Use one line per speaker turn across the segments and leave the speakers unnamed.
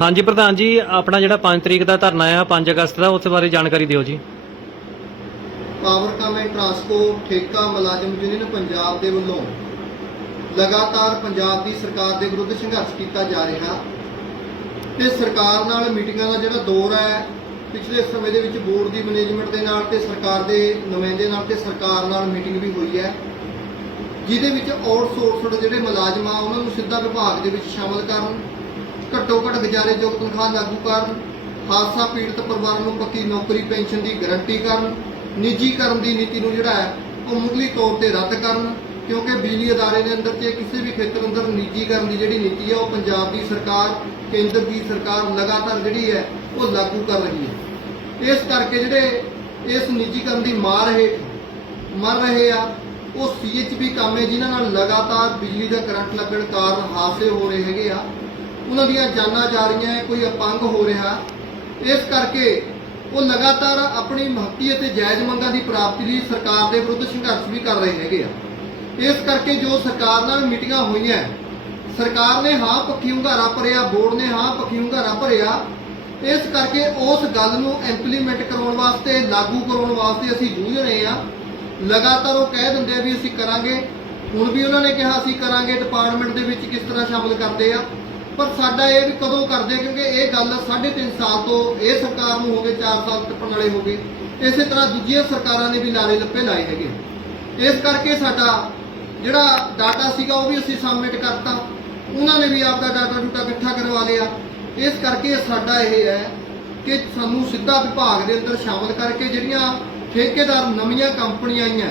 ਹਾਂਜੀ ਪ੍ਰਧਾਨ ਜੀ, ਆਪਣਾ ਜਿਹੜਾ 5 ਤਰੀਕ ਦਾ ਧਰਨਾ ਆ 5 ਅਗਸਤ ਦਾ, ਉਸ ਬਾਰੇ ਜਾਣਕਾਰੀ ਦਿਓ ਜੀ।
ਪਾਵਰਕਾਮ ਐਂਡ ਟਰਾਂਸਪੋਰਟ ਠੇਕਾ ਮੁਲਾਜ਼ਮ ਯੂਨੀਅਨ ਪੰਜਾਬ ਦੇ ਵੱਲੋਂ ਲਗਾਤਾਰ ਪੰਜਾਬ ਦੀ ਸਰਕਾਰ ਦੇ ਵਿਰੁੱਧ ਸੰਘਰਸ਼ ਕੀਤਾ ਜਾ ਰਿਹਾ। ਤੇ ਸਰਕਾਰ ਨਾਲ ਮੀਟਿੰਗਾਂ ਦਾ ਜਿਹੜਾ ਦੌਰ ਹੈ, ਪਿਛਲੇ ਸਮੇਂ ਦੇ ਵਿੱਚ ਬੋਰਡ ਦੀ ਮੈਨੇਜਮੈਂਟ ਦੇ ਨਾਲ ਤੇ ਸਰਕਾਰ ਦੇ ਨੁਮਾਇੰਦੇ ਨਾਲ ਤੇ ਸਰਕਾਰ ਨਾਲ ਮੀਟਿੰਗ ਵੀ ਹੋਈ ਹੈ। ਜਿਹਦੇ ਵਿੱਚ ਆਊਟਸੋਰਸਡ ਜਿਹੜੇ ਮੁਲਾਜ਼ਮ ਆ, ਉਹਨਾਂ ਨੂੰ ਸਿੱਧਾ ਵਿਭਾਗ ਦੇ ਵਿੱਚ ਸ਼ਾਮਲ ਕਰਨ ਘੱਟੋ ਘੱਟ ਗੁਜ਼ਾਰੇਯੋਗ ਤਨਖਾਹ ਲਾਗੂ ਕਰਨ, ਹਾਦਸਾ ਪੀੜਤ ਪਰਿਵਾਰਾਂ ਨੂੰ ਪੱਕੀ ਨੌਕਰੀ, ਪੈਨਸ਼ਨ ਦੀ ਗਾਰੰਟੀ ਕਰਨ, ਨਿੱਜੀਕਰਨ ਦੀ ਨੀਤੀ ਨੂੰ ਜਿਹੜਾ ਹੈ, ਉਹ ਮੁੱਢਲੀ ਤੌਰ ਤੇ ਰੱਦ ਕਰਨ, ਕਿਉਂਕਿ ਬਿਜਲੀ ਅਦਾਰੇ ਦੇ ਅੰਦਰ ਤੇ ਕਿਸੇ ਵੀ ਖੇਤਰ ਅੰਦਰ ਨਿੱਜੀਕਰਨ ਦੀ ਜਿਹੜੀ ਨੀਤੀ ਹੈ, ਉਹ ਪੰਜਾਬ ਦੀ ਸਰਕਾਰ, ਕੇਂਦਰ ਦੀ ਸਰਕਾਰ ਲਗਾਤਾਰ ਜਿਹੜੀ ਹੈ, ਉਹ ਲਾਗੂ ਕਰ ਰਹੀ ਹੈ। ਇਸ ਕਰਕੇ ਜਿਹੜੇ ਇਸ ਨਿੱਜੀਕਰਨ ਦੀ ਮਾਰ ਹੇਠ ਮਰ ਰਹੇ ਆ, ਉਹ ਸੀਐਚਪੀ ਕੰਮ ਹੈ, ਜਿਨ੍ਹਾਂ ਨਾਲ ਲਗਾਤਾਰ ਬਿਜਲੀ ਦਾ ਕਰੰਟ ਲੱਗਣ ਕਾਰਨ ਹਾਦਸੇ ਹੋ ਰਹੇ ਹੈਗੇ ਆ। ਉਹਨਾਂ ਦੀਆਂ ਜਾਨਾਂ ਜਾ ਰਹੀਆਂ ਕੋਈ ਅਪੰਗ ਹੋ ਰਿਹਾ। ਇਸ ਕਰਕੇ ਉਹ ਲਗਾਤਾਰ ਆਪਣੀ ਮਹੱਤੀ ਅਤੇ ਜਾਇਜ਼ ਮੰਗਾਂ ਦੀ ਪ੍ਰਾਪਤੀ ਲਈ ਸਰਕਾਰ ਦੇ ਵਿਰੁੱਧ ਸੰਘਰਸ਼ ਵੀ ਕਰ ਰਹੇ ਹੈਗੇ ਆ। ਇਸ ਕਰਕੇ ਜੋ ਸਰਕਾਰ ਨਾਲ ਮੀਟਿੰਗਾਂ ਹੋਈਆਂ ਸਰਕਾਰ ਨੇ ਹਾਂ ਪੱਖੀ ਹੁੰਗਾਰਾ ਭਰਿਆ, ਬੋਰਡ ਨੇ ਹਾਂ ਪੱਖੀ ਹੁੰਗਾਰਾ ਭਰਿਆ। ਇਸ ਕਰਕੇ ਉਸ ਗੱਲ ਨੂੰ ਇੰਪਲੀਮੈਂਟ ਕਰਾਉਣ ਵਾਸਤੇ, ਲਾਗੂ ਕਰਾਉਣ ਵਾਸਤੇ ਅਸੀਂ ਜੂਝ ਰਹੇ ਆ ਲਗਾਤਾਰ ਉਹ ਕਹਿ ਦਿੰਦੇ ਆ ਵੀ ਅਸੀਂ ਕਰਾਂਗੇ। ਹੁਣ ਵੀ ਉਹਨਾਂ ਨੇ ਕਿਹਾ ਅਸੀਂ ਕਰਾਂਗੇ ਡਿਪਾਰਟਮੈਂਟ ਦੇ ਵਿੱਚ ਕਿਸ ਤਰ੍ਹਾਂ ਸ਼ਾਮਲ ਕਰਦੇ ਆ। ਪਰ ਸਾਡਾ ਇਹ ਵੀ ਕਦੋਂ ਕਰਦੇ ਕਿਉਂਕਿ ਇਹ ਗੱਲ 3.5 ਸਾਲ ਤੋਂ ਇਹ ਸਰਕਾਰ ਨੂੰ ਹੋ ਗਏ 4 ਸਾਲ ਟੱਪਣ ਵਾਲੇ ਹੋ ਗਏ। ਇਸੇ ਤਰ੍ਹਾਂ ਦੂਜੀਆਂ ਸਰਕਾਰਾਂ ਨੇ ਵੀ ਲਾਰੇ ਲੱਪੇ ਲਾਏ ਹੈਗੇ। ਇਸ ਕਰਕੇ ਸਾਡਾ ਜਿਹੜਾ ਡਾਟਾ ਸੀਗਾ ਉਹ ਵੀ ਅਸੀਂ ਸਬਮਿਟ ਕਰਤਾ। ਉਹਨਾਂ ਨੇ ਵੀ ਆਪਦਾ ਡਾਟਾ ਡੂਟਾ ਇਕੱਠਾ ਕਰਵਾ ਲਿਆ। ਇਸ ਕਰਕੇ ਸਾਡਾ ਇਹ ਹੈ ਕਿ ਸਾਨੂੰ ਸਿੱਧਾ ਵਿਭਾਗ ਦੇ ਅੰਦਰ ਸ਼ਾਮਲ ਕਰਕੇ ਜਿਹੜੀਆਂ ਠੇਕੇਦਾਰ ਨਵੀਆਂ ਕੰਪਨੀਆਂ ਆਈਆਂ,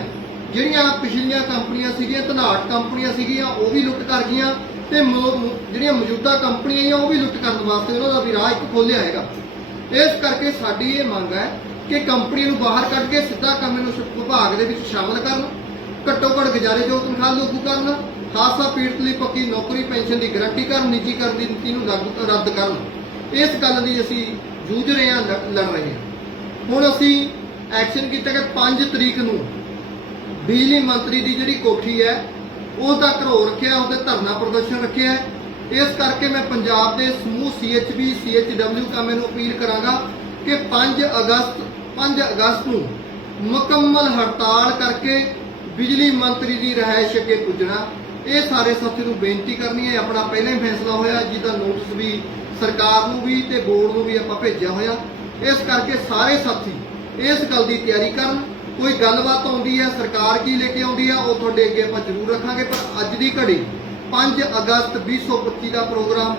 ਜਿਹੜੀਆਂ ਪਿਛਲੀਆਂ ਕੰਪਨੀਆਂ ਸੀਗੀਆਂ ਧਨਾਟ ਕੰਪਨੀਆਂ ਸੀਗੀਆਂ, ਉਹ ਵੀ ਲੁੱਟ ਕਰ ਗਈਆਂ। ਤੇ ਜਿਹੜੀਆਂ ਮੌਜੂਦਾ ਕੰਪਨੀਆਂ ਆਈਆਂ, ਉਹ ਵੀ ਲੁੱਟ ਕਰਨ ਵਾਸਤੇ ਉਹਨਾਂ ਦਾ ਵੀ ਰਾਹ ਇੱਕ ਖੋਲਿਆ ਹੈਗਾ। ਇਸ ਕਰਕੇ ਸਾਡੀ ਇਹ ਮੰਗ ਹੈ ਕਿ ਕੰਪਨੀ ਨੂੰ ਬਾਹਰ ਕੱਢ ਕੇ ਸਿੱਧਾ ਕੰਮ ਨੂੰ ਵਿਭਾਗ ਦੇ ਵਿੱਚ ਸ਼ਾਮਲ ਕਰਨ, ਘੱਟੋ ਘੱਟ ਗੁਜ਼ਾਰੇ ਜੋ ਤਨਖਾਹ ਲਾਗੂ ਕਰਨ ਹਾਦਸਾ ਪੀੜਤ ਲਈ ਪੱਕੀ ਨੌਕਰੀ, ਪੈਨਸ਼ਨ ਦੀ ਗਾਰੰਟੀ ਕਰਨ ਨਿੱਜੀਕਰਨ ਦੀ ਨੀਤੀ ਨੂੰ ਲਾਗੂ ਰੱਦ ਕਰਨ। ਇਸ ਗੱਲ ਦੀ ਅਸੀਂ ਜੂਝ ਰਹੇ ਹਾਂ ਲੜ ਲੜ ਰਹੇ ਹਾਂ। ਹੁਣ ਅਸੀਂ ਐਕਸ਼ਨ ਕੀਤਾ ਕਿ 5 ਤਰੀਕ ਨੂੰ ਬਿਜਲੀ ਮੰਤਰੀ ਦੀ ਜਿਹੜੀ ਕੋਠੀ ਹੈ ਉਸ ਦਾ ਘਰੋ ਰੱਖਿਆ, ਉਹਦੇ ਧਰਨਾ ਪ੍ਰਦਰਸ਼ਨ ਰੱਖਿਆ ਇਸ ਕਰਕੇ ਮੈਂ ਪੰਜਾਬ ਦੇ ਸਮੂਹ ਸੀਐਚਬੀ ਸੀਐਚਡਬਲਿਊ ਕਾਮੇ ਨੂੰ ਅਪੀਲ ਕਰਾਂਗਾ ਕਿ 5 ਅਗਸਤ 5 ਅਗਸਤ ਨੂੰ ਮੁਕੰਮਲ ਹੜਤਾਲ ਕਰਕੇ ਬਿਜਲੀ ਮੰਤਰੀ ਦੀ ਰਿਹਾਇਸ਼ ਅੱਗੇ ਪੁੱਜਣਾ। ਇਹ ਸਾਰੇ ਸਾਥੀ ਨੂੰ ਬੇਨਤੀ ਕਰਨੀ ਹੈ ਆਪਣਾ ਪਹਿਲਾਂ ਹੀ ਫੈਸਲਾ ਹੋਇਆ, ਜਿਹਦਾ ਨੋਟਿਸ ਵੀ ਸਰਕਾਰ ਨੂੰ ਵੀ ਤੇ ਬੋਰਡ ਨੂੰ ਵੀ ਆਪਾਂ ਭੇਜਿਆ ਹੋਇਆ। ਇਸ ਕਰਕੇ ਸਾਰੇ ਸਾਥੀ ਇਸ ਗੱਲ ਦੀ ਤਿਆਰੀ ਕਰਨ। ਕੋਈ ਗੱਲਬਾਤ ਆਉਂਦੀ ਹੈ, ਸਰਕਾਰ ਕੀ ਲੈ ਕੇ ਆਉਂਦੀ ਹੈ, ਉਹ ਤੁਹਾਡੇ ਅੱਗੇ ਆਪਾਂ ਜ਼ਰੂਰ ਰੱਖਾਂਗੇ। ਪਰ ਅੱਜ ਦੀ ਘੜੀ 5 ਅਗਸਤ 2025 ਦਾ ਪ੍ਰੋਗਰਾਮ,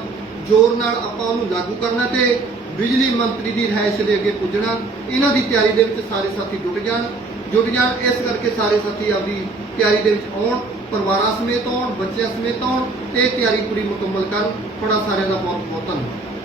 ਜ਼ੋਰ ਨਾਲ ਆਪਾਂ ਉਹਨੂੰ ਲਾਗੂ ਕਰਨਾ ਤੇ ਬਿਜਲੀ ਮੰਤਰੀ ਦੀ ਰਿਹਾਇਸ਼ ਦੇ ਅੱਗੇ ਪੁੱਜਣਾ, ਇਹਨਾਂ ਦੀ ਤਿਆਰੀ ਦੇ ਵਿੱਚ ਸਾਰੇ ਸਾਥੀ ਜੁਟ ਜਾਣ ਜੁਟ ਜਾਣ, ਇਸ ਕਰਕੇ ਸਾਰੇ ਸਾਥੀ ਆਪਦੀ ਤਿਆਰੀ ਦੇ ਵਿੱਚ ਆਉਣ, ਪਰਿਵਾਰਾਂ ਸਮੇਤ ਆਉਣ, ਬੱਚਿਆਂ ਸਮੇਤ ਆਉਣ, ਤੇ ਇਹ ਤਿਆਰੀ ਪੂਰੀ ਮੁਕੰਮਲ ਕਰਨ। ਤੁਹਾਡਾ ਸਾਰਿਆਂ ਦਾ ਬਹੁਤ ਬਹੁਤ ਧੰਨਵਾਦ।